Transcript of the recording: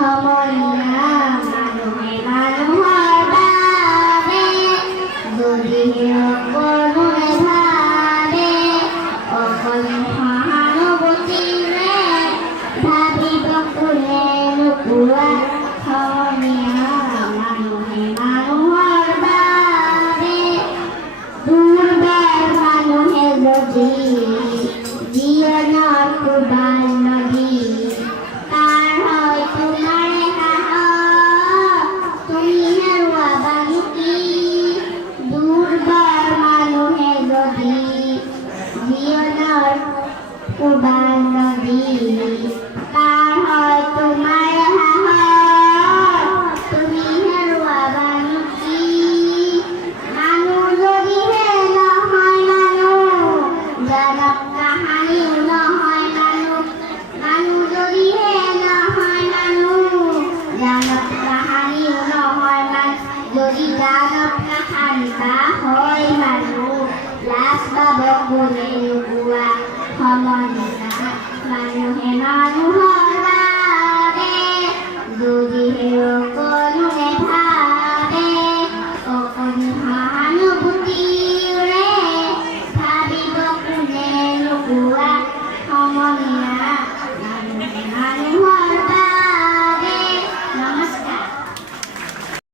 সমনীয়া মানুহে মানুহৰ বাবে যদিহে সকলোৱে ভাবে অকল সহানুভূতিৰে ভাবিব কোনে নোকোৱা সমনীয়া মানুহে মানুহৰ বাবে দুৰ্বল মানুহে যদি জীৱনৰ কোবাল নদী তাৰ হয় তোমাৰে সাহস তুমি হেৰুৱাবা নেকি দুৰ্বল মানুহে যদি জীৱনৰ কোবাল নদী তাৰ হয় তোমাৰে সাহস তুমি হেৰুৱাবা নেকি মানুহ যদিহে নহয় মানুহ জনক কাহানিও নহয় মানুহ মানুহ যদিহে নহয় মানুহ জনক কাহানিও নহয় মানুহ যদি জনক কাহানি বা হয় মানুহ লাজ পাব কোনে নোপোৱা সমনীয়া মানুহে মানুহৰ বাবে যদিহে